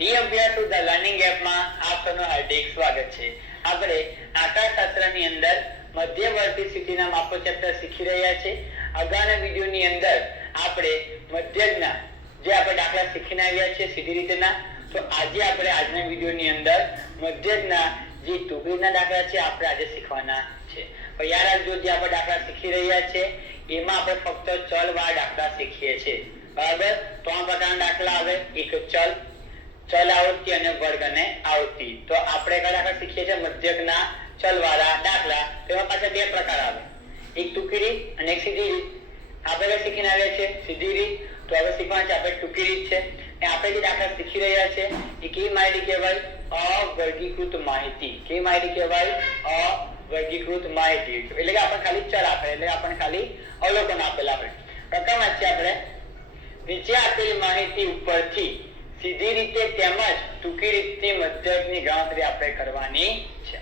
ઈ અભ્યાસ the learning એપમાં આપ સૌનું હાર્દિક સ્વાગત છે। આપણે આંકડાશાસ્ત્રની અંદર મધ્યવર્તી સ્થિતિના માપો ચેપ્ટર શીખી રહ્યા છે। અગાઉના વિડિયોની અંદર આપણે મધ્યકના જે આપણે દાખલા શીખીને આવ્યા છે સીધી રીતેના, તો આજે આપણે આજના વિડિયોની અંદર મધ્યકના જે ટુકડીના દાખલા છે આપણે આજે શીખવાના છે। તો યાદ રાખજો, જે આપણે દાખલા શીખી રહ્યા છે એમાં આપણે ફક્ત ચલવાળા દાખલા શીખીએ છીએ, બરાબર। ત્રણ પ્રકારના દાખલા આવે, એક ચલ આવૃત્તિ અને વર્ગ અને આવૃત્તિ। તો આપણે કયા દાખલા શીખીએ છીએ? મધ્યકના ચલવાળા દાખલા। તેમાં પાછા બે પ્રકાર આવે, એક ટૂંકી રીત અને એક સીધી રીત। આપણે શીખીને આવ્યા છે સીધી રીત, તો હવે શીખવાનું છે આપણે ટૂંકી રીત છે। અને આપણે જે દાખલા શીખી રહ્યા છે એ કેવી માહિતી કહેવાય? અવર્ગીકૃત માહિતી। કેવી માહિતી કહેવાય? અવર્ગીકૃત માહિતી। એટલે કે આપણે ખાલી ચલ આપે, એટલે આપણે ખાલી અવલોકન આપેલા હોય। પ્રથમ વાત છે આપણે નીચે આપેલી માહિતી ઉપરથી સીધી રીતે તેમજ ટૂંકી રીતથી મધ્યકની ગણતરી આપણે કરવાની છે।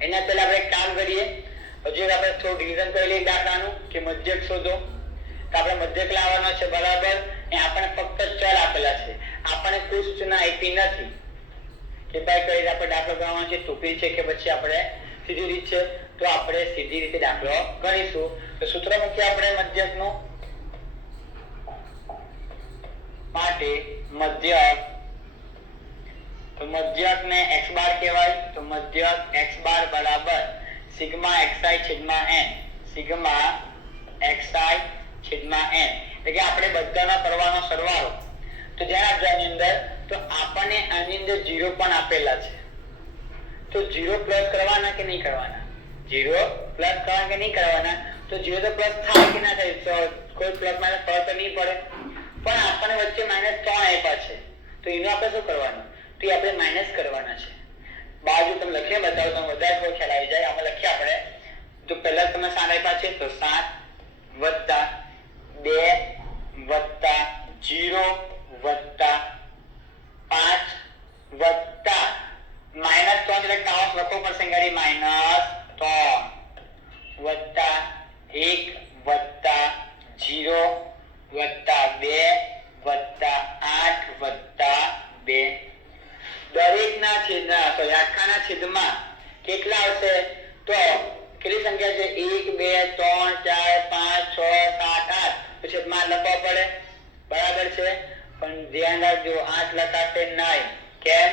એના પહેલા આપણે કામ કરીએ। હજુ આપણે થોડું રિવિઝન કરી લઈએ દાખલાનું કે મધ્યક શોધો। તો આપણે મધ્યક લાવવાનો છે, બરાબર। એ આપણે ફક્ત ચલ આપેલા છે, આપણે કોઈ સૂચના આપી નથી કે ભાઈ કઈ રીતે આપણે દાખલો ગણવાનો છે, ટૂંકી છે કે પછી આપણે સીધી રીત છે। તો આપણે સીધી રીતે દાખલો ગણીશું। તો સૂત્ર મૂકીએ આપણે મધ્યકનું માટે મધ્યક, તો મધ્યકને x બાર કહેવાય। તો મધ્યક x બાર બરાબર સિગ્મા xi છેદમાં n, સિગ્મા xi છેદમાં n, એટલે કે આપણે બધાનો કરવાનો સરવાળો। તો ધ્યાન આપજો આની અંદર, તો આપણને આની અંદર 0 પણ આપેલા છે, તો 0 પ્લસ કરવાના કે નહીં કરવાના? 0 પ્લસ કરવાના કે નહીં કરવાના? તો 0 તો પ્લસ થાય કે ના થાય? તો કોઈ પ્લસ માઇનસ ફરક તો નહીં પડે, પણ આપણને વચ્ચે -3 આપ્યા છે, તો એનું આપણે શું કરવાનું? તો એ આપણે માઇનસ કરવાના છે। બાજુ તમે લખીને બતાવો તો વધારે થોડો ખ્યાલ આવી જાય। આમાં લખીએ આપણે, તો પહેલા તમે 7 આપ્યા છે, તો 7 વત્તા 2 વત્તા 0 વત્તા 5 વત્તા -3, એટલે કાઉન્સ લખવો પડશે ગાડી, -3 વત્તા 1 વત્તા 0 વત્તા 2 વત્તા 8 વત્તા 2। દરેકના છેદના, તો આખાના છેદમાં કેટલા આવશે? તો કેટલી સંખ્યા છે? 1 2 3 4 5 6 7 8, તો છેદમાં લખવા પડે, બરાબર છે। પણ ધ્યાન રાખજો 8 લખાશે નહીં, કેમ?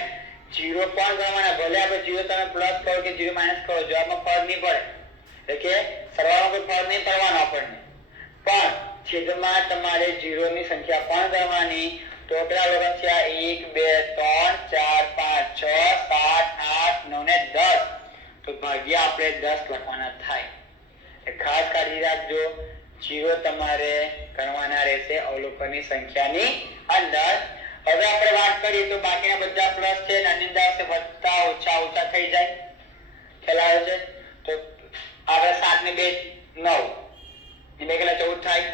0 પણ ગણવાના, ભલે આપણે 0 તમે પ્લસ કરો કે 0 માઈનસ કરો, જવાબમાં ફરક નહીં પડે, એટલે કે સરવાળામાં કોઈ ફરક નહીં પડવાનો આપણને, પણ છેદમાં તમારે 0 ની સંખ્યા પણ ગણવાની। તો કેટલા લોકો છે? 1 2 3 4 5 6 7 8 9 ને 10, તો ભાગ્યા આપણે 10 લખવાના થાય। ખાસ કાળજી રાખજો, 0 તમારે ગણવાના રહેશે અવલોકનની સંખ્યાની અંદર। હવે આપણે વાત કરીએ તો બાકીના બધા પ્લસ છે, આની અંદર આવશે વત્તા, ઓછા ઓછા થઈ જાય, ખ્યાલ આવે છે? તો આપણે 7 ને 2 9, એટલે કેટલા 14 થાય।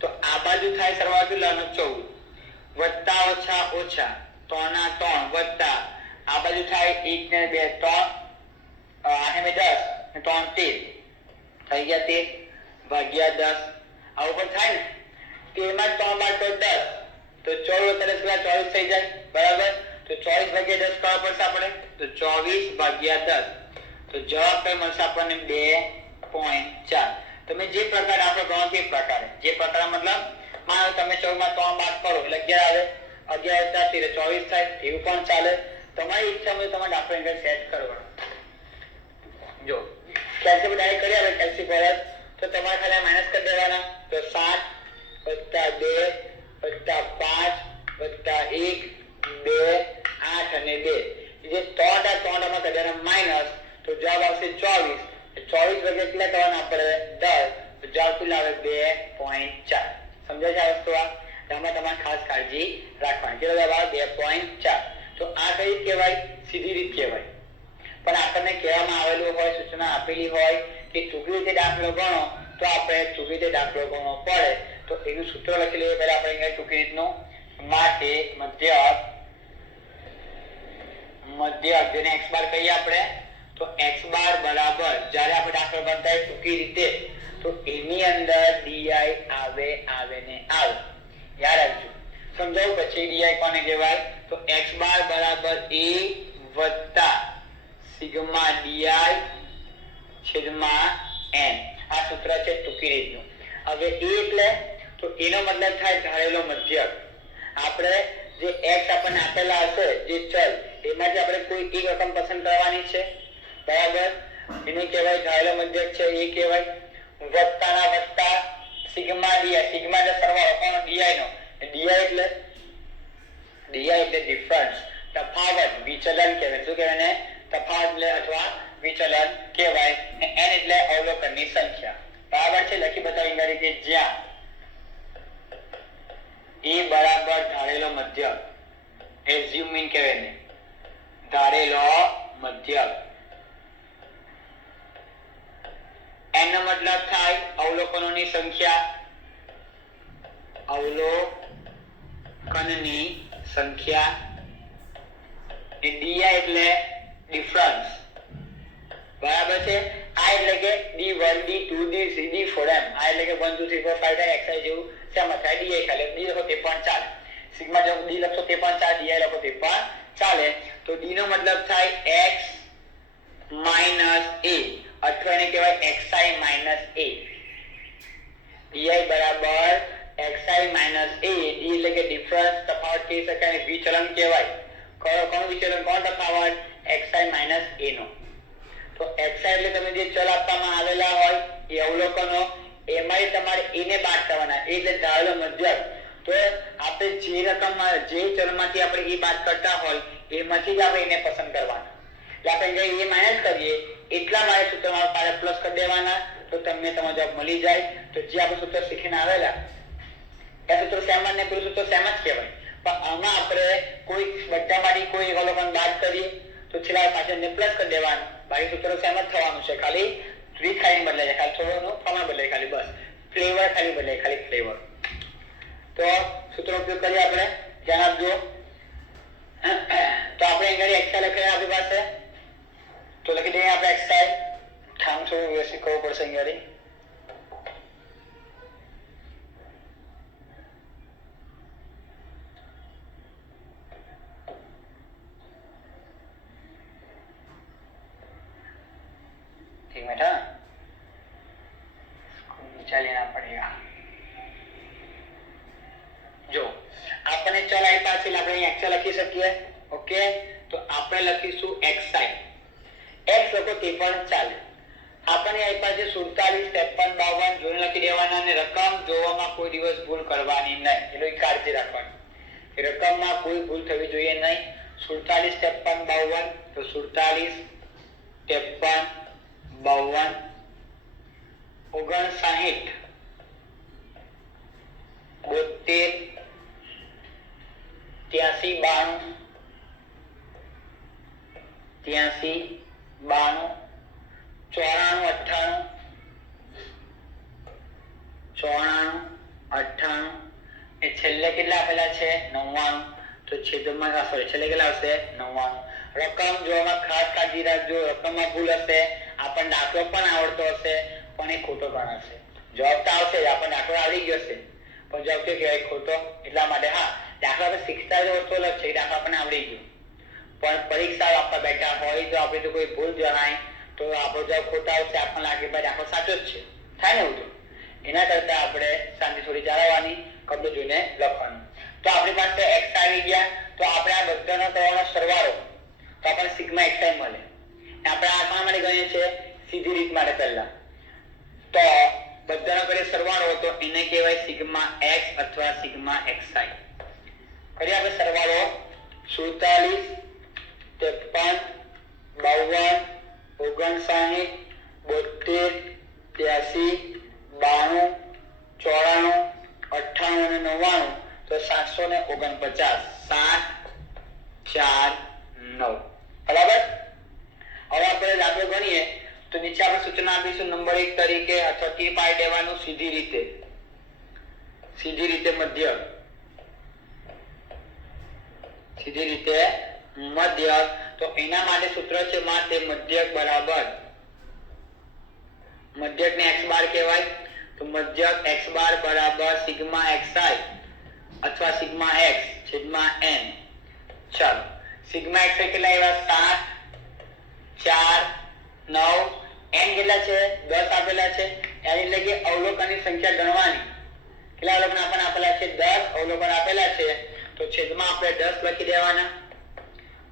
તો આ બાજુ થાય સરવાળો કેટલાનો? 14 વત્તા ઓછા ઓછા 3 ના 3 વત્તા આ બાજુ થાય 1 ને 2 3, 8 ને 10 ને 3 13, થઈ ગયા 13 ભાગ્યા 10, આ ઉપર થાય ને 13 માં 3 બાર તો 10, તો 14 કેટલા? 24 થઈ જાય, બરાબર। તો 24 ભાગ્યા 10 કરવા પડશે આપણે, તો 24 ભાગ્યા 10, તો જવાબ કઈ મળશે આપણને? 2.4। તમે જે પ્રકાર આપણે ગણો તે પ્રકારે, જે પ્રકાર મતલબ માનો તમે 14 માં 3 બાદ કરો એટલે 11 આવે, 11 વત્તા 13 24 થાય, એવું પણ ચાલે। તમારી ઈચ્છા મુજબ તમારે આપણે અંદર સેટ કરવાનું। જો કેલ્સી ડાયરેક્ટ કરીએ આપણે કેલ્સી પરત, તો તમારે ખાલી માઈનસ કરી દેવાના, તો 7 વત્તા 2 વત્તા 5 વત્તા 1 2 8 અને 2, જે 3 માં કરી દેવાના માઈનસ, તો જવાબ આવશે 24। 24 ભાગ્યા કેટલા કરવાના આપણે? 10, તો જવાબ કેટલા આવે? 2.4। સમજાય છે આ વસ્તુ? આમાં તમારે ખાસ કાળજી રાખવાની, કેટલો જવાબ આવે? 2.4। તો આ કઈ કહેવાય? સીધી રીત કહેવાય। પણ આપણને કહેવામાં આવેલું હોય, સૂચના આપેલી હોય કે ટૂંકી રીતે દાખલો ગણો, તો આપણે ટૂંકી રીતે દાખલો ગણવો પડે। તો એનું સૂત્ર લખી લઈએ પહેલા આપણે અહીંયા ટૂંકી રીતનું, માટે મધ્યક જેને x બાર કહીએ આપણે, તો x બાર બરાબર જ્યારે આપણે દાખલો ગણતા હોય ટૂંકી રીતે, તો એની અંદર di આવે ને આવે, યાદ રાખજો। સમજાવું પછી di કોને કહેવાય તો x બાર બરાબર a વત્તા સિગ્મા di છેદમાં n. આ સૂત્ર છે ટૂંકી રીતનું. હવે a એટલે તો એનો મતલબ થાય ધારેલો મધ્યક. આપણે જે x આપણને આપેલા હશે જે ચલ એમાંથી આપણે કોઈ એક રકમ પસંદ કરવાની છે બરાબર એને કહેવાય ધારેલો મધ્યક છે એ કહેવાય વત્તાના વત્તા સિગ્મા di સિગ્મા એટલે સરવાળો કોનો di નો di એટલે ડિફરન્સ તફાવત વિચલન કહેવાય શું કહેવાય ને તફાવત એટલે અથવા વિચલન કહેવાય n એટલે અવલોકનની સંખ્યા બરાબર છે. લખી બતાવી ગઈ કે જ્યાં a બરાબર ધારેલો મધ્યક એઝ્યુમ મીન કહેવાય ને ધારેલો મધ્યક n નો મતલબ થાય અવલોકનોની સંખ્યા અવલોકનની સંખ્યા di એટલે ડિફરન્સ બરાબર છે. આ એટલે કે d1 d2 d3 d4 એમ આ એટલે કે 1 2 3 4 5 થાય xi જેવું સેમ થાય di ખાલી d લખો તે પણ ચાલે સિગ્મા જો d લખો તે પણ ચાલે di લખો તે પણ ચાલે. તો d નો મતલબ થાય x - a અથવા એને કહેવાય xi - a di બરાબર xi - a d એટલે કે ડિફરન્સ તફાવત કહી શકાય વિચલન કહેવાય. કોણ વિચલન કોણ તફાવત xi - a નો. તો xi એટલે તમે જે ચલ આપવામાં આવેલા હોય એ અવલોકનો એમાં તમારે a ને બાદ કરવાના એટલે ધારેલો મધ્યક. તો આપણે જે રકમમાં જે ચલમાંથી આપણે એ બાદ કરતા હોય એમાંથી જ આપણે એને પસંદ કરવાના. એટલે આપણે જે a માઈનસ કરીએ એટલા માટે સૂત્રમાં પાછળ પ્લસ કરી દેવાના તો તમને તમારો જવાબ મળી જાય. તો જે આપણે સૂત્ર શીખીને આવેલા એ સૂત્ર સેમ ને પેલું સૂત્ર સેમ જ કહેવાય. પણ આમાં આપણે કોઈ બધામાંથી કોઈ અવલોકન બાદ કરીએ તો છેલ્લા પાછળ ને પ્લસ કરી દેવાનું બાકી સૂત્ર સેમ જ થવાનું છે. ખાલી રીત ખાલી બદલાય ખાલી થોડોનો ફોર્મુલા બદલાય ખાલી બસ ફ્લેવર ખાલી બદલાય ખાલી ફ્લેવર. તો સૂત્ર ઉપયોગ કરીએ આપણે ધ્યાન આપજો. તો આપણે અહીંયા xi લખેલા આપણી પાસે તો લખી દઈએ આપણે xi ખામ થોડું વ્યવસ્થિત કરવું પડશે અહીંયા. ठीक बेटा इसको नीचा लेना पड़ेगा. जो આપણે ચલ આપ્યા છે આપણે અહીં x લખી શકીએ. ઓકે તો આપણે લખીશું xi x લખો તે પણ ચાલે. આપણે આપ્યા છે 47 53 52 જોઈને લખી દેવાના અને રકમ જોવામાં કોઈ દિવસ ભૂલ કરવાની નહીં એની કાળજી રાખવાની. રકમમાં કોઈ ભૂલ થવી જોઈએ નહીં. 47 53 52 તો 47 53 52 59 72 83 92 94 98 એ છેલ્લે કેટલા આપેલા છે 99 તો છેદમાં છેલ્લે કેટલા આવશે 99. રકમ જોવામાં ખાસ કાળજી રાખજો. રકમમાં ભૂલ હશે આપણને દાખલો પણ આવડતો હશે પણ એ ખોટો ગણાશે. જવાબ તો આવશે આપણને દાખલો આવડી ગયો હશે પણ જવાબ કે કહેવાય ખોટો. એટલા માટે હા દાખલા આપણે શીખતા જ વસ્તુ અલગ છે દાખલા આપણને આવડી ગયું પણ પરીક્ષા આપવા બેઠા હોય તો આપણે જો કોઈ ભૂલ જણાય તો આપણો જવાબ ખોટા આવશે આપણને લાગે ભાઈ દાખલો સાચો જ છે થાય ને એવું. તો એના કરતા આપણે શાંતિ થોડી જાળવવાની કબજો જોઈને લખવાનું. તો આપણી પાસે x આવી ગયા તો આપણે આ બધાનો કરવાનો સરવાળો તો આપણને સિગ્મા xi મળે. આપણે આ કોના માટે ગણીએ છીએ સીધી રીત માટે પહેલા તો બધાનો કરીએ સરવાળો તો એને કહેવાય સિગ્મા x અથવા સિગ્મા xi. કરીએ આપણે સરવાળો 47 53 52 59 72 83 92 94 98 અને 99 તો 749 7 4 9 બરાબર. હવે આપણે દાખલો ગણીએ તો નીચે આપણે સૂચના આપીશું નંબર 1 તરીકે અથવા t પાઈ દેવાનું સીધી રીતે મધ્યક. તો એના માટે સૂત્ર છે માટે મધ્યક બરાબર મધ્યકને x બાર કહેવાય તો મધ્યક x બાર બરાબર સિગ્મા xi અથવા સિગ્મા એક્સ છેદમાં એન. ચાલો સિગ્મા એક્સ કેટલા આવ્યા 7 4 9 એન કેટલા છે 10 આપેલા છે એટલે કે અવલોકનની સંખ્યા ગણવાની. કેટલા અવલોકન આપણને આપેલા છે 10 અવલોકન આપેલા છે તો છેદમાં આપણે 10 લખી દેવાના.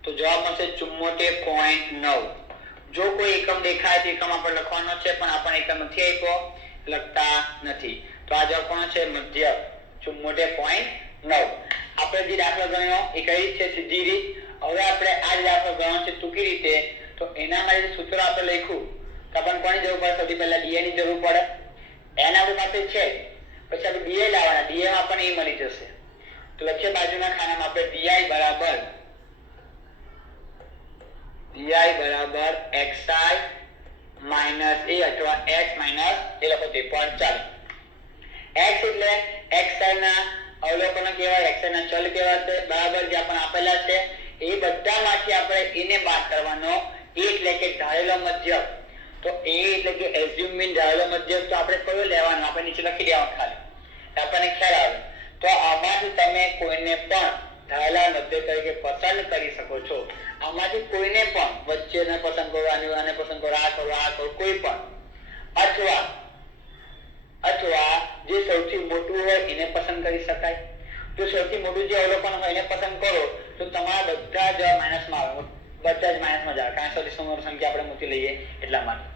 તો જવાબ મળશે 74.9. જો કોઈ એકમ દેખાય તો એકમ આપણે લખવાનો છે પણ આપણને એકમ નથી આપ્યો લખતા નથી. તો આ જવાબ કોનો છે મધ્યક 74.9. આપણે જે દાખલો ગણ્યો એ કઈ છે સીધી રીત. હવે આપણે આ જ દાખલો ગણવાનો છે ટૂંકી રીતે. તો એના માટે સૂત્ર આપણે લખ્યું તો આપણને કોની જરૂર પડે સૌથી પહેલા ડીએ ની જરૂર પડે. એન આપણી પાસે છે પછી આપણે ડીએ લાવવાના ડીએ માં આપણને એ મળી જશે. તો લખીએ બાજુના ખાનામાં આપણે ડીઆઈ બરાબર xi માઈનસ a અથવા x માઈનસ a લખો તે પણ ચાલે. x એટલે xi ના અવલોકનો કહેવાય xi ના ચલ કહેવાશે બરાબર જે આપણને આપેલા છે એ બધામાંથી આપણે એને બાદ કરવાનો. a એટલે કે ધારેલો મધ્યક. તો a એટલે કે એઝ્યુમ મીન ધારેલો મધ્યક તો આપણે કયો લેવાનો આપણે નીચે લખી દેવાનું ખાલી આપણને ખ્યાલ આવે. તો આમાંથી તમે કોઈને પણ ધારેલા મધ્યક તરીકે પસંદ કરી શકો છો. આમાંથી કોઈને પણ વચ્ચેને પસંદ કરો આને પસંદ કરો આ કરો કોઈ પણ અથવા જે સૌથી મોટું હોય એને પસંદ કરી શકાય. જો સૌથી મોટું જે અવલોકન હોય એને પસંદ કરો તો તમારા બધા જ માઈનસમાં આવે બધા જ માઈનસમાં જાય કારણ કે સૌથી મોટી સંખ્યા આપણે મોટી લઈએ એટલા માટે.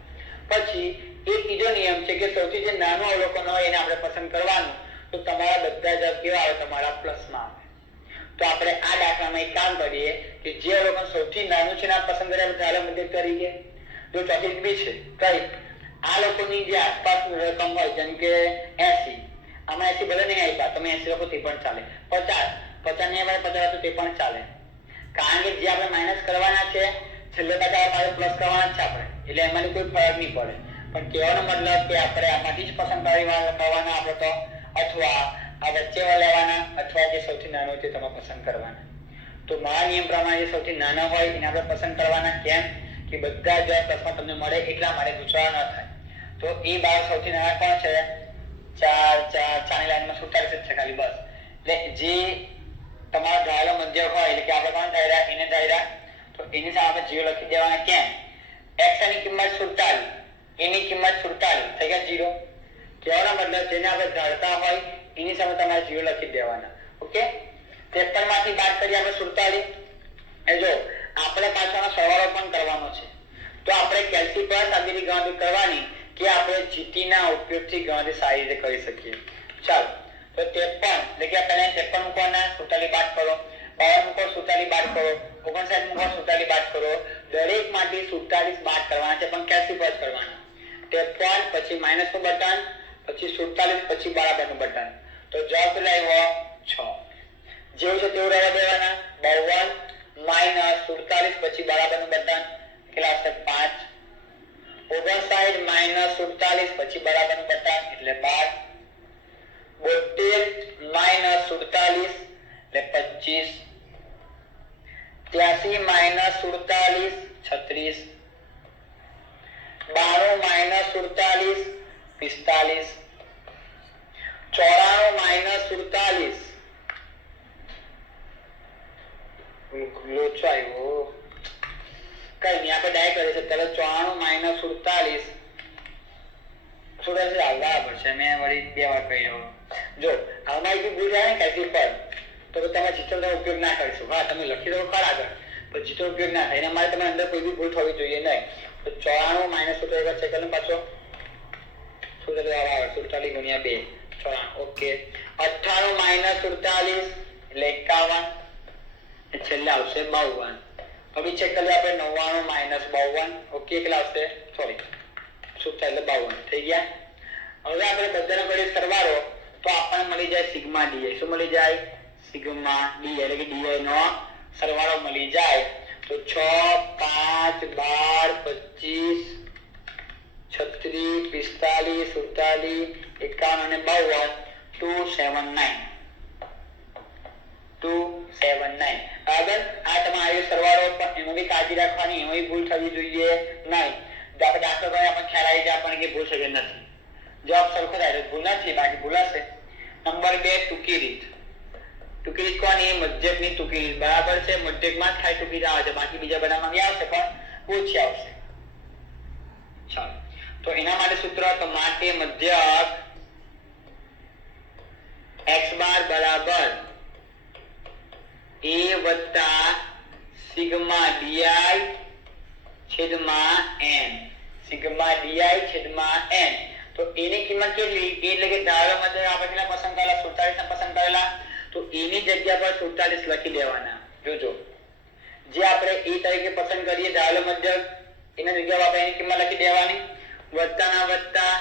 પછી એક બીજો નિયમ છે કે સૌથી જે નાનું અવલોકન હોય એને આપણે પસંદ કરવાનું તો તમારા બધા જ કેવા આવે તમારા પ્લસમાં આવે. તો આપણે આ દાખલામાં એક કામ કરીએ કે જે અવલોકન સૌથી નાનું છે ને આ પસંદ કર્યા ધારેલા મધ્યક તરીકે. જો ચોથી બી છે કઈ આ લોકોની જે આસપાસની રકમ હોય જેમ કે 80 આમાં 80 ભલે નહીં આપ્યા તમે 80 લખો તે પણ ચાલે. 50 નહીં આવે 50 તો તે પણ ચાલે કારણ કે જે આપણે માઈનસ કરવાના છે છેલ્લે પાછા આપણે પ્લસ કરવાના છે આપણે એટલે એમાંથી કોઈ ફરક નહીં પડે. પણ કહેવાનો મતલબ કે આપણે આમાંથી જ પસંદ કરવાના આપણે તો અથવા આ વચ્ચે લેવાના અથવા જે સૌથી નાનો છે તમે પસંદ કરવાના. તો મારા નિયમ પ્રમાણે જે સૌથી નાના હોય એને આપણે પસંદ કરવાના. કેમ કે બધા જ પ્લસમાં તમને મળે એટલા માટે ગુચરાણ ન થાય. તો એ 12 સૌથી નાના કોણ છે 4 ની લાઈનમાં 47 છે ખાલી બસ. એટલે જે તમારો ધારેલો મધ્યક હોય એટલે કે આપણે કોણ ધાર્યા એને ધાર્યા તો એની સામે આપણે 0 લખી દેવાના. કેમ x ની કિંમત 47 એની કિંમત 47 થઈ ગયા 0. કહેવાનો મતલબ જેને આપણે ધારતા હોય એની સામે તમારે 0 લખી દેવાના. ઓકે 53 માંથી બાદ કરીએ આપણે 47. એ જો આપણે પાછળનો સરવાળો પણ કરવાનો છે તો આપણે કેલ્ક્યુલસ આગળની ગણતરી કરવાની કે આપણે જીટી ના ઉપયોગથી ગણતરી સારી રીતે કરી શકીએ. ચાલો તો 53 એટલે કે પહેલા 53 મૂકવાના 47 બાદ કરો 52 મૂકો 47 બાદ કરો 59 મૂકો 47 બાદ કરો દરેક માંથી 47 બાદ કરવાના છે પણ કેલ્ક્યુલસ કરવાના. 53 પછી માઈનસ નું બટન પછી 47 પછી બરાબરનું બટન. તો જવાબ કેટલા આવ્યો 6. જેવું છે તેવું રહેવા દેવાના. 52 માઈનસ 47 પછી બરાબરનું બટન કેટલા આવશે 5. 59 માઈનસ 47 પછી બરાબરનું બટન એટલે 12. 72 માઈનસ 47 એટલે 25. 83 માઈનસ 47 36. 92 માઈનસ 47 45. 94 માઈનસ 47 લોચો આવ્યો કઈ નહીં આપણે ડાય કરીએ છીએ. ત્યારે 94 માઈનસ 47 બરાબર છે. મેં વળી 2 વાર કહી રહ્યો. જો આમાં એક ભૂલ આવે ને કઈ પર તો તમે ચિત્રનો ઉપયોગ ના કરીશું. હા તમે લખી દો ખરા આગળ પણ ચિત્ર ઉપયોગ ના થાય એના માટે તમે અંદર કોઈ બી ભૂલ થવી જોઈએ નહીં. તો 94 માઈનસ 47 ચેક કરો પાછો 47 ગુણ્યા 2 94. ઓકે 98 માઈનસ 47 એટલે 51 છેલ્લે આવશે 52. હવે ચેક કરીએ આપણે 99 માઈનસ 52. ઓકે કેટલા આવશે સોરી 47 એટલે 52 થઈ ગયા. હવે આપણે બધાનો કરીએ સરવાળો તો આપણને મળી જાય સિગ્મા ડીઆઈ. શું મળી જાય સિગ્મા ડીઆઈ એટલે કે ડીઆઈ નો સરવાળો મળી જાય. તો 6 5 12 25 36 45 47 અને 52 279 બરાબર. આ તમારે સરવાળો પણ એમાં બી કાળજી રાખવાની એમાં ભૂલ થવી જોઈએ નહીં. જો આપણે દાખલો કરીએ આપણને ખ્યાલ આવી જાય આપણને કે ભૂલ શકે નથી. જવાબ સરખો થાય તો ભૂલ નથી બાકી ભૂલાશે. નંબર 2 ટૂંકી રીત. ટૂંકી રીત કોની? મધ્યકની ટૂંકી રીત બરાબર છે. મધ્યકમાં જ ખાલી ટૂંકી રીત આવે છે, બાકી બીજા બધામાં બી આવશે પણ ઓછી આવશે. ચાલો તો એના માટે સૂત્ર તો માટે મધ્યક x બાર બરાબર a વત્તા સિગ્મા di છેદમાં n. સિગ્મા di છેદમાં n. તો એની કિંમત કેટલી? એટલે કે ધારો મધ્યક આપણે કેટલા પસંદ કરેલા? 47 ના પસંદ કરેલા. તો એની જગ્યા પર 47 લખી દેવાના. જોજો જે આપણે a તરીકે પસંદ કરીએ ધારો મધ્યક એના જગ્યા પર એની કિંમત લખી દેવાની. વત્તાના વત્તા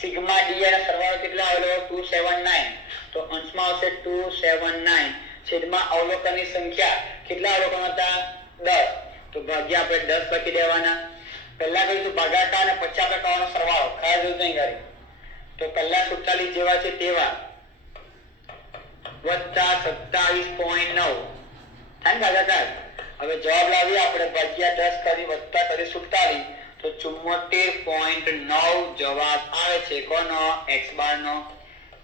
સિગ્મા di નો સરવાળો કેટલો આવેલો? 279. તો અંશમાં આવશે 279 છેદમાં અવલોકનની સંખ્યા કેટલા અવલોકન હતા? 10. તો ભાગ્યા આપણે 10 લખી દેવાના. પહેલા કહીશું ભાગાકાર અને પછી આપણે કરવાનો સરવાળો. ખાસ જોજો નહીં કરી. તો પહેલા 47 જેવા છે તેવા વત્તા 27.9 થાય ભાગાકાર. હવે જવાબ લાવીએ આપણે ભાગ્યા 10 કરી વત્તા કરી 47 તો 74.9 જવાબ આવે છે. કોનો? x બાર નો.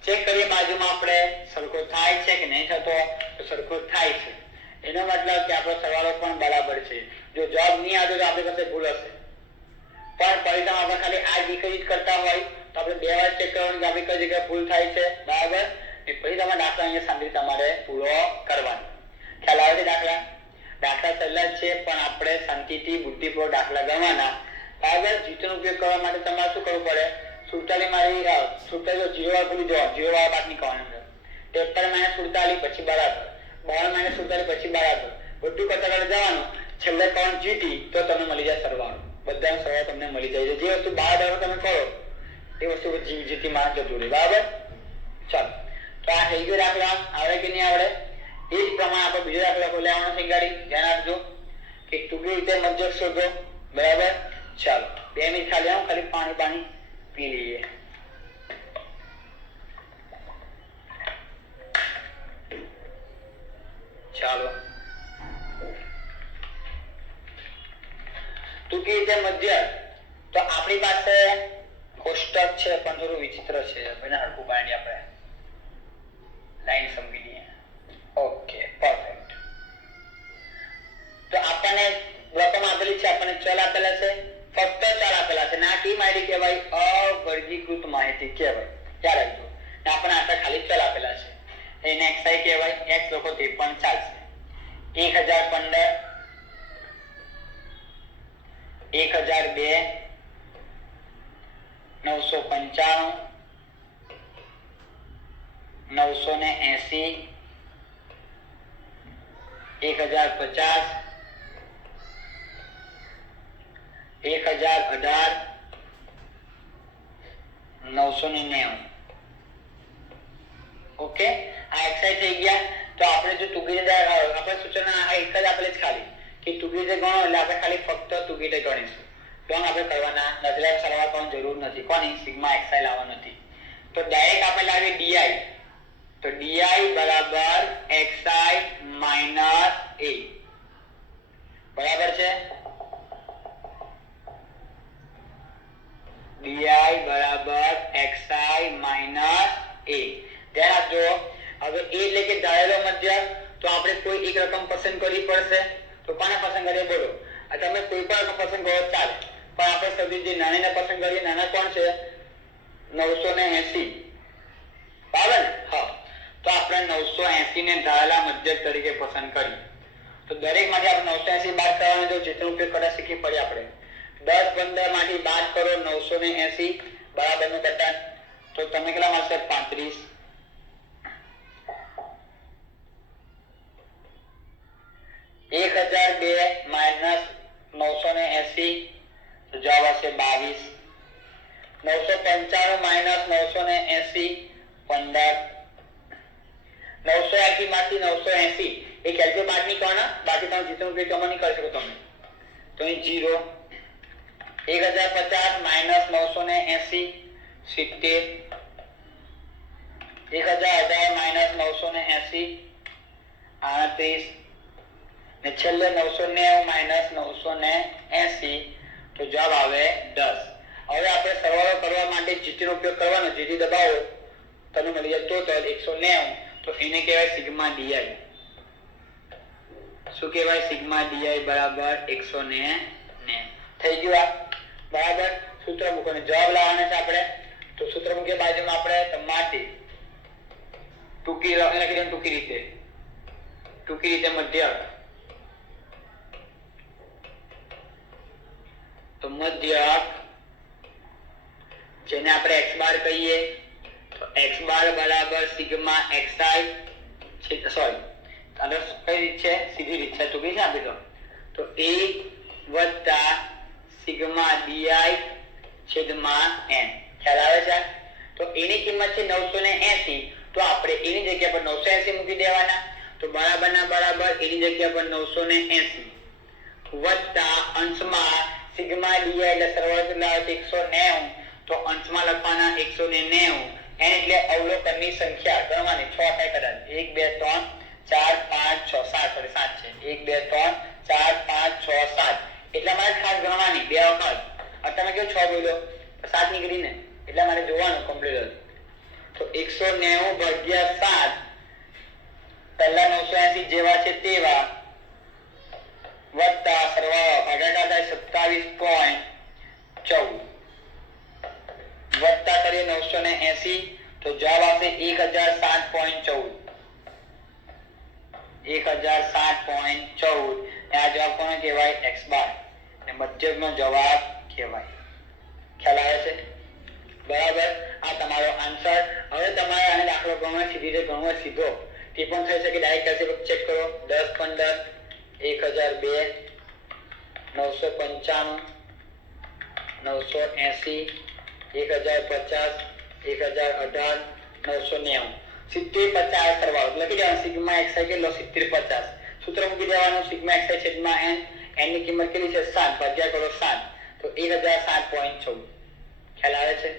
ચેક કરીએ બાજુમાં આપણે સરખો થાય છે કે નહીં થતો. તો સરખો થાય છે. એનો મતલબ કે આપણો સરવાળો પણ બરાબર છે. જો જવાબ નહીં આવે તો આપણી પાસે ભૂલ હશે. પણ પરિણામ આપણે ખાલી આ વિકસિત કરતા હોય તો આપણે બે વાર ચેક કરવાનું કે આપણી કઈ જગ્યાએ ભૂલ થાય છે. બરાબર. એ પછી તમારે દાખલા અહીંયા શાંતિથી તમારે પૂરો કરવાનો. ખ્યાલ આવે છે દાખલા? દાખલા સહેલા છે પણ આપણે શાંતિથી બુદ્ધિપૂર્વક દાખલા ગણવાના. બરાબર. જીતનો ઉપયોગ કરવા માટે તમારે શું કરવું પડે? 47 મારી 47 0 વાર ભૂલી જવા. 0 વાર બાદ નીકળવાનું અંદર. 73 - 47 પછી બરાબર. 52 - 47 પછી બરાબર. બધું કરતા કરતા જવાનું. છેલ્લે કોણ જીતી તો તમને મળી જાય સરવાળો. બધાનો સરવાળો તમને મળી જાય છે. જે વસ્તુ 12 તમે કરો એ વસ્તુ જીતીમાં જતું રહે. બરાબર. ચાલો તો આ થઈ ગયો દાખલા. આવડે કે નહીં આવડે? એ જ પ્રમાણે આપણે બીજો દાખલા લેવાનો છે. ગાડી ધ્યાન આપજો કે ટૂંકી રીતે મધ્યક શોધો. બરાબર. ચાલો 2 મિનિટ ખાલી ખાલી પાણી પી લઈએ. ચાલો ટૂંકી રીતે મધ્યક તો આપણી પાસે કોષ્ટક છે પણ થોડું વિચિત્ર છે. એને હરખું પાડી આપણે લાઈન સમજી લઈએ. Okay perfect. તો આપણને રકમ આપેલી છે, આપણને ચલ આપેલા છે, ફક્ત ચલ આપેલા છે. ના કી માહિતી કહેવાય? અવર્ગીકૃત માહિતી કહેવાય. યાદ રાખજો. આપણને આટલા ખાલી ચલ આપેલા છે. એને xi કહેવાય. x લખો તે પણ ચાલશે. 1015 1002 995 980 1050 1018 990. ઓકે આ xi થઈ ગયા. તો આપણે જો ટૂંકી રીતે આપણે સૂચના આ એક જ આપેલી છે ખાલી કે ટૂંકી રીતે ગણો એટલે આપણે ખાલી ફક્ત ટૂંકી રીતે ગણીશું. પણ આપણે કરવાના નજરે સરવાળો કરવાની જરૂર નથી. કોની? સિગ્મા xi લાવવા નથી. તો ડાયરેક્ટ આપણે લાવીએ di. તો di બરાબર xi માઈનસ a. બરાબર છે. di બરાબર xi માઈનસ a. ધ્યાન આપજો. હવે એ એટલે કે ધારેલો મધ્યક તો આપણે કોઈ એક રકમ પસંદ કરવી પડશે. તો કોને પસંદ કરીએ બોલો? આ તમે કોઈ પણ રકમ પસંદ કરો ચાલે. પણ આપણે સૌથી જે નાનીને પસંદ કરીએ. નાના કોણ છે? 980. બરાબર ને? હા. તો આપણે 980 ને ધારેલા મધ્યક તરીકે પસંદ કરીએ. તો દરેક માંથી આપણે 980 બાદ કરવાનો. જો જેટલો ઉપયોગ કરતા શીખી પડે આપણે 10 15 માંથી બાદ કરો 980 બરાબર નું બટન. તો તમને કેટલા મળશે? 35. 1002 માઈનસ 980 તો જવાબ આવશે 22. 995 માઈનસ 980 15. 980 માંથી 980 એ કેલ્ક્યુલેટર બાદ નીકળવાના. બાકી તમે જીતનો ઉપયોગ તમે નહીં કરી શકો તમે. તો અહીં 0. 1050 માઈનસ 980 70. 1018 માઈનસ 980 38. ને છેલ્લે 990 માઈનસ 980 તો જવાબ આવે 10. હવે આપણે સરવાળો કરવા માટે જીટીનો ઉપયોગ કરવાનો. જીટી દબાવો તમને મળી જાય ટોટલ 190. તો એને કહેવાય સિગ્મા ડીઆઈ. શું કહેવાય? સિગ્મા ડીઆઈ બરાબર 190. થઈ ગયું આ બરાબર. સૂત્ર મૂકવાનું જવાબ લાવવાનો છે આપણે. તો સૂત્ર મૂકીએ બાજુમાં આપણે તો માટે ટૂંકી રીતે મધ્યક. તો મધ્યક જેને આપણે x બાર કહીએ તો x બાર બરાબર સિગ્મા xi સોરી આનો કઈ રીત છે? સીધી રીત છે, ટૂંકી છે આપી તો a વત્તા સિગ્મા di છેદમાં n. ખ્યાલ આવે છે? તો એની કિંમત છે 980. તો આપણે એની જગ્યા પર 980 મૂકી દેવાના. તો બરાબર ના બરાબર એની જગ્યા પર 980 વત્તા અંશમાં સિગ્મા di એટલે સરવાળો લાવે 190. તો અંશમાં લખવાના 190. n એટલે અવલોકનની સંખ્યા ગણવાની 6 થાય કદાચ 1 2 3 4 5 6 7 7 છે 1 2 3 4 5 6 7 એટલા માટે ખાસ ગણવાની બે વખત. તમે કેવું 6 બોલ્યો 7 નીકળી ને એટલા માટે જોવાનું કમ્પ્લીટ. તો 190 ભાગ્યા 7 પહેલા 980 જેવા છે તેવા વત્તા સરવાળો ભાગાકાર થાય 27.14 વત્તા કરીએ 980 તો જવાબ આવશે 1007.14. 1007.14. આ જવાબ કોને કહેવાય? x બાર. અને મધ્યકનો જવાબ કહેવાય. ખ્યાલ આવે છે? બરાબર. આ તમારો આન્સર. હવે તમારે આને દાખલો ગણવો સીધી રીતે ગણવો સીધો તે પણ થઈ શકે. ડાયરેક્ટ કેલ્ક્યુલેટર ચેક કરો. 10 15 1002 995 980 1050 1018 990 70 50 સરવાળો લખી દેવાનો. સિગ્મા xi કેટલો? 70 50. સૂત્ર મૂકી દેવાનું સિગ્મા xi છેદમાં n. n ની કિંમત કેટલી છે? 7 ભાગ્યા કરો 7 તો 1007.14. ખ્યાલ આવે છે?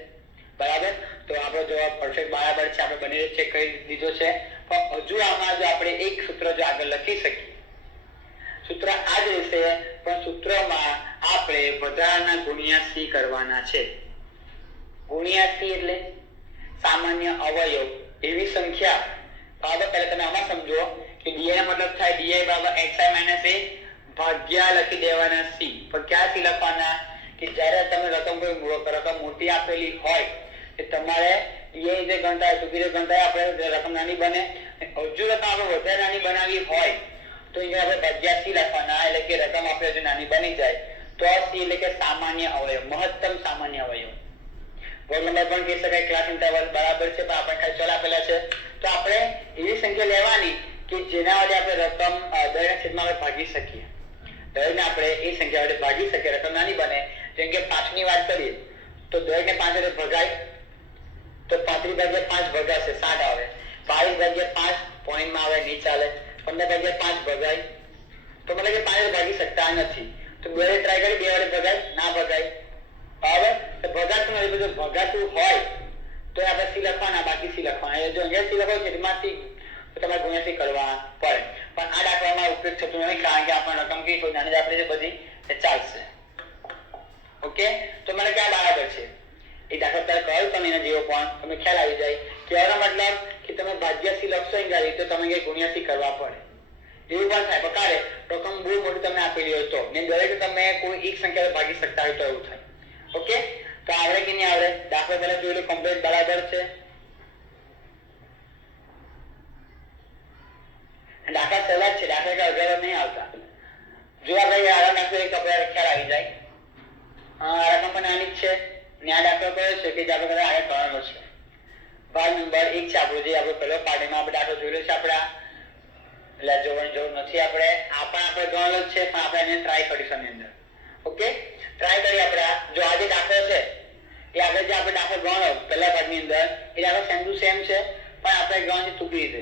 બરાબર. તો આપણો જવાબ પરફેક્ટ બરાબર છે. આપણે બંને ચેક કરી દીધો છે. પણ હજુ આમાં જો આપણે એક સૂત્ર જો આગળ લખી શકીએ. સૂત્ર આ જ રહેશે પણ સૂત્રમાં આપણે વધારાના ગુણ્યા c કરવાના છે. ગુણ્યા c એટલે સામાન્ય અવયવ એવી સંખ્યા. બરાબર. પહેલા તમે આમાં સમજો કે di નો મતલબ થાય di બરાબર xi - a ભાગ્યા લખી દેવાના c. પણ ક્યાં c લખવાના? કે જ્યારે તમે રકમ મોટી આપેલી હોય કે તમારે di જે ગણતા ટૂંકી ગણતા આપણે રકમ નાની બને. હજુ રકમ આપણે વધારે નાની બનાવી હોય તો અહીંયા આપણે ભાગ્યા c લખવાના. એટલે કે રકમ આપણે હજુ નાની બની જાય તો c એટલે કે સામાન્ય અવયવ, મહત્તમ સામાન્ય અવયવ. વર્ગ નંબર પણ કહી શકાય. ક્લાસ ઇન્ટરવલ બરાબર છે પણ આપણે ખાલી ચલ આપેલા છે. તો આપણે એવી સંખ્યા લેવાની કે જેના વડે આપણે રકમ દરેક છેદમાં આપણે ભાગી શકીએ. દરેકને આપણે એ સંખ્યા વડે ભાગી શકીએ, રકમ નાની બને. જેમ કે 5 ની વાત કરીએ તો દરેકને 5 વડે ભગાય તો 35 ભાગ્યા 5 ભગાશે 7 આવે. 22 ભાગ્યા 5 પોઈન્ટમાં આવે નહીં ચાલે. 15 ભાગ્યા 5 ભગાય તો મતલબ કે 5 વડે ભાગી શકતા નથી. તો બે વડે ટ્રાય કરી 2 વડે ભગાય ના ભગાય. બરાબર. તો ભગાતું નથી. બધું ભગાતું હોય તો આપણે c લખવાના, બાકી c લખવાના. જો અહીંયા c લખો છેદમાં c તો તમારે ગુણ્યા c કરવા પડે. પણ આ દાખલામાં ઉપયોગ થતો નથી કારણ કે આપણે રકમ કઈ કોઈ નાની આપણે છે બધી એ ચાલશે. ઓકે. તો મને ક્યાં બરાબર છે એ દાખલા ત્યારે કહ્યું તમે એના જેવો પણ તમને ખ્યાલ આવી જાય. કહેવાનો મતલબ કે તમે ભાગ્યા c લખશો અહીંયા તો તમે ગુણ્યા c કરવા પડે. એવું પણ થાય બકારે રકમ બહુ મોટી તમને આપેલી હોય તો ને દરેક તમે કોઈ એક સંખ્યા ભાગી શકતા હોય તો એવું થાય. ઓકે. તો આવડે કે નહીં આવડે? દાખલો પહેલા જોયેલું કમ્પ્લીટ બરાબર છે. દાખલા સહેલા જ છે. દાખલા કે અઘરા નહીં આવતા. જો આપણે આરામ દાખલો એક આપણે ખ્યાલ આવી જાય. આ રકમ પણ નાની જ છે ને આ દાખલો કયો છે કે જે આપણે આગળ કરવાનો છે. ભાગ નંબર 1 છે આપણો, જે આપણે પહેલો પાર્ટીમાં આપણે દાખલો જોયેલો છે. આપણા એટલે જોવાની જરૂર નથી. આપણે આ પણ આપણે ગણેલો જ છે પણ આપણે એને ટ્રાય કરીશું આની અંદર. ઓકે. ટ્રાય કરીએ આપણે. જો આ જે દાખલો છે એ આપણે જે આપણે દાખલો ગણો પહેલા ભાગની અંદર એ દાખલો સેમ ટુ સેમ છે પણ આપણે ગણવાનું છે ટૂંકી રીતે.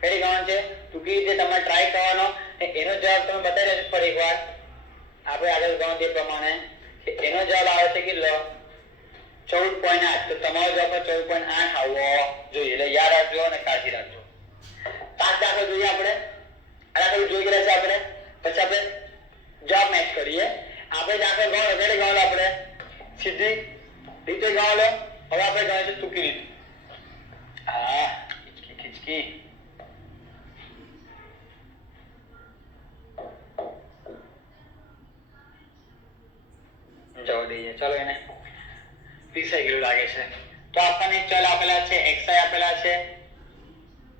કઈ ગણવાનું છે? ટૂંકી રીતે તમારે ટ્રાય કરવાનો. એનો જવાબ તમે બતાવી દેજો ફરી એકવાર. આપણે આગળ ગણો તે પ્રમાણે કે એનો જવાબ આવે છે કેટલો? 14.8. તો તમારો જવાબ 14.8 આવવો જોઈએ. એટલે યાદ રાખજો અને કાળજી રાખજો. 5 દાખલો જોઈએ આપણે. આ દાખલો જોઈ ગયા છે આપણે. પછી આપણે જવાબ મેચ કરીએ. આપણે દાખલો ગણો એટલે ગણો આપણે સીધી રીતે ગણો. હવે આપણે ગણીશું ટૂંકી રીતે. હા ખીચકી જવા દઈએ. ચલો એને પીસાઈ ગયેલું લાગે છે. તો આપણને ચલ આપેલા છે, xi આપેલા છે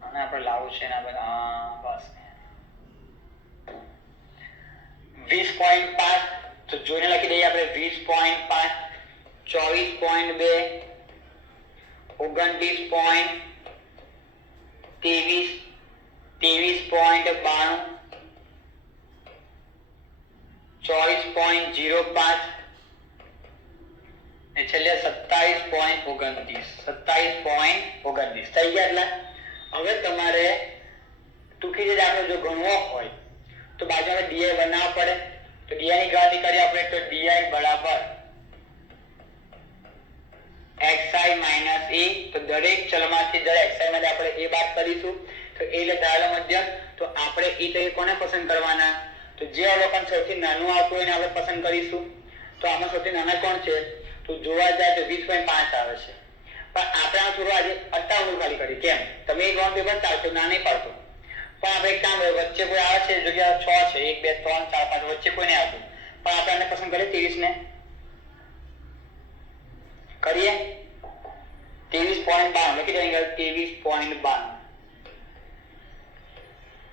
અને આપણે લાવવું છે એના બધા બસ 20.5. તો જોઈને લખી દઈએ આપણે 20.5, 24.2, 29.23, 23.92, 24.05 ને છેલ્લે 27.29. 27.29 થઈ ગયા. એટલે હવે તમારે ટૂંકી જે દાખલો જો ગણવો હોય તો બાજુમાં ડી બનાવવા પડે. તો ડી ની ગણતરી કરીએ આપણે. તો ડી બરાબર xi માઈનસ a. તો દરેક ચલમાંથી દરેક xi માટે આપણે a બાદ કરીશું. તો a એટલે ધારેલો મધ્યક. તો આપણે e તરીકે કોને પસંદ કરવાના? તો જે અવલોકન સૌથી નાનું આવતું હોય એને આપણે પસંદ કરીશું. તો આમાં સૌથી નાના કોણ છે? તો જોવા જાય તો 20.5 આવે છે. પણ આપણે આ થોડું આજે 58 ખાલી કરી. કેમ? તમે એક ગણ પેપર ચાલતો ના નહીં પાડતો. પણ આપણે એક કામ વચ્ચે કોઈ આવે છે, જગ્યા 6 છે, 1 2 3 4 5 વચ્ચે કોઈ નહીં આવતું. પણ આપણે આને પસંદ કરીએ 23 ને કરીએ. 23.52 લખી દઈએ. 23.52.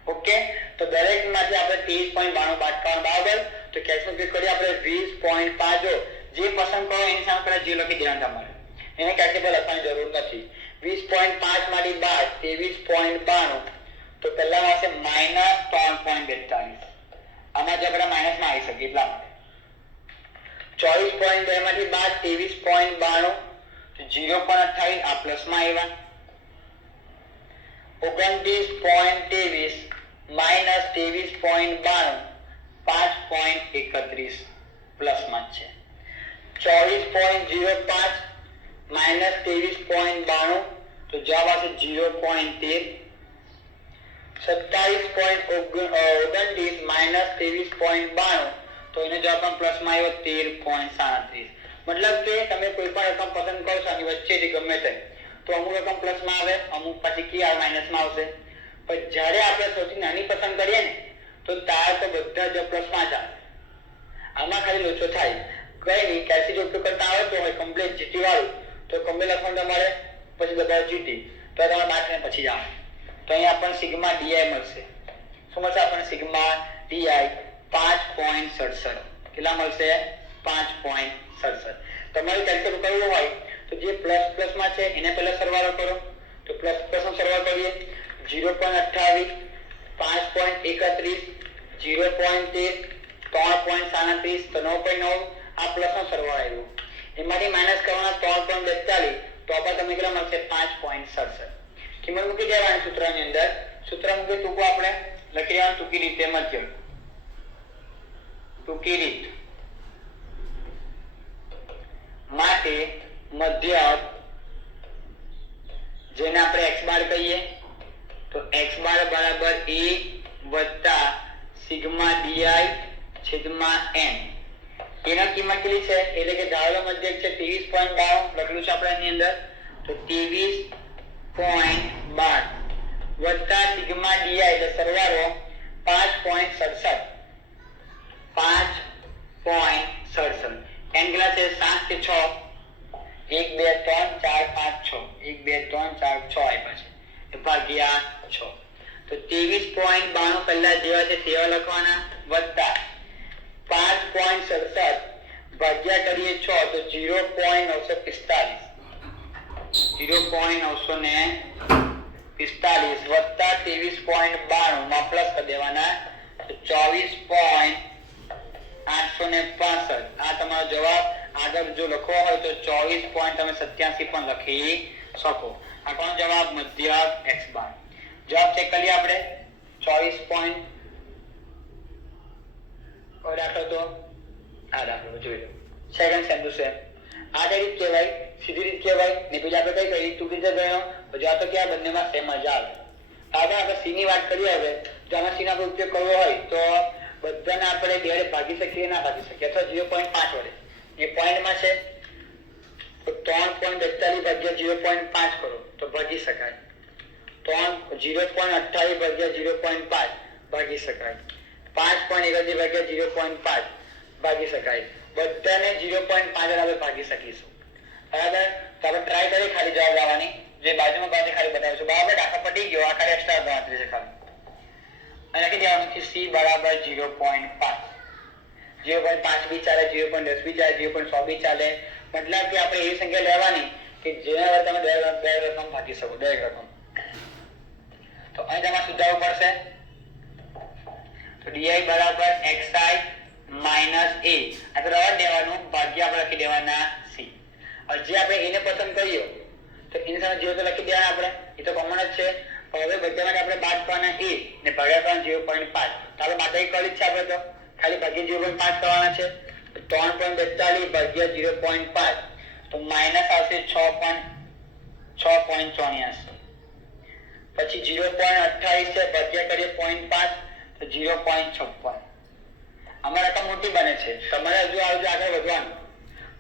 ઓકે. તો દરેક માંથી આપણે 23.92 બાદ કરવાનું. બરાબર. તો કેલ્ક્યુલેટ ઉપયોગ કરીએ આપણે 20.5. જે પસંદ કરો એની સામે પહેલા જે લખી દેવાનું તમારે. એને કેલ્ક્યુલેટર લખવાની જરૂર નથી. 20.5 માંથી બાદ 23.92. તો પહેલા આવશે -3.42. આમાં જે આપણે માઈનસમાં આવી શકીએ એટલા માટે. 24.2 માંથી બાદ 23.92. તો 0.28 આ પ્લસમાં આવ્યા. 29.23 માઈનસ 23.92 5.31 પ્લસમાં છે. 24.05 માઈનસ 23.92. તો જવાબ આવશે 0.13. 27.29 માઈનસ 23.92. તો એનો જવાબ પણ પ્લસમાં આવ્યો 13.37. મતલબ કે તમે કોઈ પણ રકમ પસંદ કરશો આની વચ્ચેથી ગમે તે, તો અમુક રકમ પ્લસમાં આવે, અમુક પછી કી આવે માઈનસમાં આવશે. પણ જ્યારે આપણે સૌથી નાની પસંદ કરીએ ને તો તાર તો બધા જ પ્લસમાં જ આવે. આમાં ખાલી લોચો થાય. કઈ નહીં, કેલ્ક્યુલેટર ઉપયોગ કરતા આવડતો હોય કમ્પ્લીટ જીટી વાળું તો કમ્પ્લીટ લખવાનું તમારે, પછી બધા જીટી તો તમારે બાકીને પછી જ આવે. તો અહીંયા આપણને સિગ્મા ડીઆઈ મળશે. શું મળશે આપણને? Sigma DI 5.67. કેટલા મળશે? 5.67. તમારે કેલ્ક્યુલેટ કરવું હોય તો જે પ્લસ પ્લસમાં છે એને પહેલા સરવાળો કરો. તો પ્લસ પ્લસનો સરવાળો કરીએ. 0.28, 5.31, 0.13, 3.37 તો 9.9. આ પ્લસનો સરવાળો આવ્યો. એમાંથી માઇનસ કરવાના 3.42. તો પણ તમને કેટલા મળશે? 5.67. કિંમત મૂકી દેવાની સૂત્રની અંદર. સૂત્ર મૂકી ટૂંકું આપણે લખી દેવાનું ટૂંકી રીતે મધ્યક. ટૂંકી રીત માટે મધ્યક જેને આપણે x બાર કહીએ. તો x બાર બરાબર a વત્તા સિગ્મા di છેદમાં n. એના કિંમત કેટલી છે? એટલે કે ધારેલો મધ્યક છે 23.92 લખેલું છે આપણે એની અંદર. તો 23.92 વત્તા સિગ્મા di એટલે સરવાળો 5.67. 5.67. n કેટલા છે? 7 થી 6. 1 2 3 4 5 6. 1 2 3 4 6 આપ્યા છે. એ ભાગ્યા 6. તો 23.92 પહેલા જેવા છે તેવા લખવાના વત્તા 5.67 ભાગ્યા કરીએ 6 તો 0.945. 0.945 વત્તા 23.92 માં પ્લસ કરી દેવાના તો 24.865. આ તમારો જવાબ. આગળ જો લખવો હોય તો 24.87 પણ લખી શકો. આ કોનો જવાબ? મધ્યક x બાર. જવાબ ચેક કરીએ આપણે. 24. કોઈ દાખલો તો આ દાખલો જોઈ લો. Second same to same. આ રીત કહેવાય, સીધી રીત કહેવાય ને બીજા આપણે કઈ કરી ટૂંકી રીતે ગયો. જવાબ તો ક્યાં બંનેમાં સેમ જ આવે. આગળ આપણે સી ની વાત કરીએ. હવે જો આમાં સી નો ઉપયોગ કરવો હોય તો બધાને આપણે ડાયરેક્ટ ભાગી શકીએ, ના ભાગી શકીએ, અથવા 0.5 વડે. એ પોઈન્ટમાં છે તો 3.42 ભાગ્યા 0.5 કરો તો ભાગી શકાય. 0.28 ભાગ્યા 0.5 ભાગી શકાય. 5.31 ભાગ્યા 0.5 ભાગી શકાય. બધાને 0.5 બરાબર ભાગી શકીશું. બરાબર, તો આપણે ટ્રાય કરીએ ખાલી જવાબ લાવવાની. જે બાજુમાં બાજુ ખાલી બતાવીશું. બરાબર, દાખલો પટી ગયો. આ ખાલી એક્સ્ટ્રા ગણતરી છે ખાલી. અને લખી દેવાનું કે c બરાબર 0.5. 0.5 બી ચાલે, 0.10 બી ચાલે, 0.100 બી ચાલે. મતલબ કે આપણે એવી સંખ્યા લેવાની કે જેના વડે તમે બે રકમ ભાગી શકો, દરેક રકમ. તો અહીં તમારે સુધારવું પડશે. તો di બરાબર xi માઇનસ a. આ તો રવા દેવાનું, ભાગ્યા આપણે લખી દેવાના c. જે આપણે એને પસંદ કર્યો તો એની સામે 0 તો લખી દેવાના આપણે, એ તો કોમન જ છે. હવે બધામાંથી આપણે બાદ કરવાના a ને ભાગ્યા કરવાના 0.5. તો આપણે બાદબાકી કરી જ છે. આપણે તો ખાલી ભાગ્યા 0.5 કરવાના છે. 3.42 ભાગ્યા 0.5 તો માઇનસ આવશે 6.84. પછી 0.28 છે, ભાગ્યા કરીએ 0.5 તો 0.56. આમાં રકમ મોટી બને છે. તમારે હજુ આગળ વધવાનું,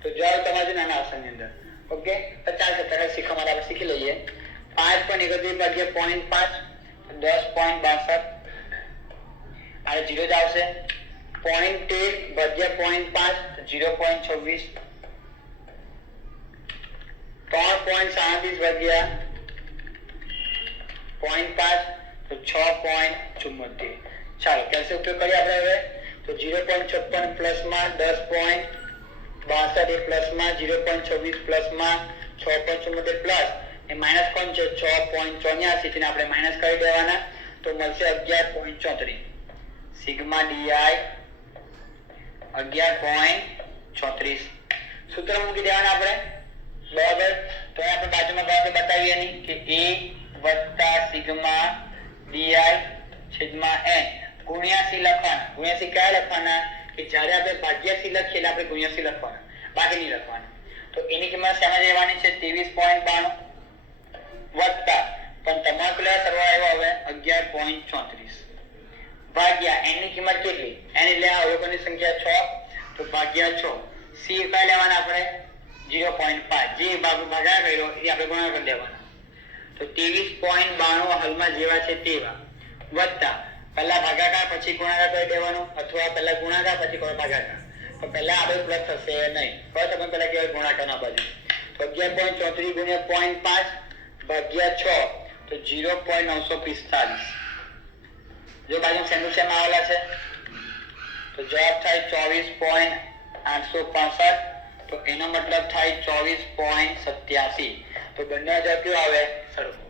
તો જવાબ તમારે નાના આવશે ની અંદર. ઓકે, તો ચાલશે. તરત શીખવા માટે આપણે શીખી લઈએ. 5.31 ભાગ્યા 0.5 10.62. આ 0 જ આવશે. 0.13 ભાગ્યા 0.5 0.26. 3.37 ભાગ્યા 0.5 તો 6.74. ચાલો કેલ્સી ઉપયોગ કરીએ આપણે હવે. તો 0.56 પ્લસમાં 10.62 એ પ્લસમાં 0.26 પ્લસમાં 6.74 પ્લસ એ માઇનસ કોણ છે 6.84 થી આપણે માઇનસ કરી દેવાના. તો મળશે 11.34. Sigma di 11.34. સૂત્ર મૂકી દેવાના આપણે. બરાબર, તો આપણે બાજુમાં બતાવીએ નહીં કે a વત્તા સિગ્મા di છેદમાં n ગુણ્યા c લખવાના. ગુણ્યા c કયા લખવાના કે જ્યારે આપણે ભાગ્યા c લખીએ એટલે આપણે ગુણ્યા c લખવાના, બાકી નહીં લખવાના. તો એની કિંમત શેમાં લેવાની છે 23.92 વત્તા પણ તમારો પેલા સરવાળો આવ્યો હવે 11.34 ભાગ્યા n ની કિંમત કેટલી? n એટલે આ અવલોકનની સંખ્યા 6 તો ભાગ્યા 6. c કયા લેવાના આપણે 0.5. જે ભાગાકાર કર્યો એ આપણે ગુણાકાર કરી દેવાના. તો 23.92 હાલમાં જેવા છે તેવા વત્તા પહેલા ભાગાકાર પછી ગુણાકાર કરી દેવાનો, અથવા પહેલા ગુણાકાર પછી ભાગાકાર. તો પહેલા આપણે પ્લસ થશે નહીં, બસ આપણે પહેલા કેવાય ગુણાકારના બાજુ. તો 11.34 ગુણ્યા 0.5 ભાગ્યા 6 તો 0.945. જો બાજુ સેન્ડુ સેમ આવેલા છે તો જવાબ થાય 24.865. તો એનો મતલબ થાય 24.87. તો બંને જવાબ કયો આવે? સરખો.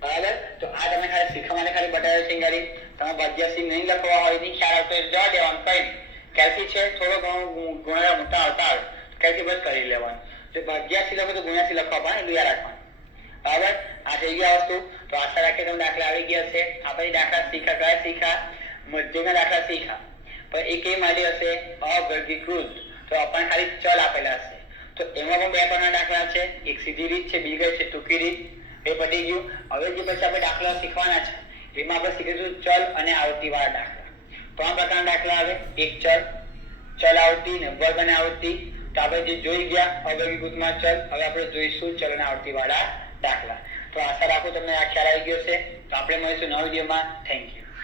બરાબર, તો આ તમે ખાલી શીખવા માટે ખાલી બતાવ્યો છે. ગાડી તમે ભાગ્યા સી નહીં લખવા હોય એની ખ્યાલ આવતો જવા દેવાનું. કઈ કેલ્સી છે થોડો ઘણો ગુણાકાર મોટા આવતા આવે કેલ્સી બસ કરી લેવાનું. જો ભાગ્યા સી લખો તો ગુણ્યા સી લખવા પડે, એટલું યાદ રાખવાનું. બરાબર, આ થઈ ગયા વસ્તુ. તો આશા રાખીએ તમે દાખલા આવી ગયા છે. આપણે દાખલા શીખા કયા શીખા? મધ્યના દાખલા શીખા. પણ એ કેમ આવી હશે? અવર્ગીકૃત. તો આપણને ખાલી ચલ આપેલા હશે. તો એમાં પણ બે પ્રકારના દાખલા છે. એક સીધી રીત છે, બીજી કઈ છે ટૂંકી રીત. એ પતી ગયું. હવે જે પછી આપણે દાખલા શીખવાના છે એમાં આપણે શીખીશું ચલ અને આવર્તી વાળા દાખલા. 3 પ્રકારના દાખલા આવે. એક ચલ આવર્તી ને વર્ગ અને આવર્તી. તો આપણે જે જોઈ ગયા અવર્ગીકૃતમાં ચલ, હવે આપણે જોઈશું ચલ અને આવર્તી વાળા દાખલા. તો આશા રાખું તમને આ ખ્યાલ આવી ગયો છે. તો આપણે મળીશું નવા વિડીયોમાં. Thank you.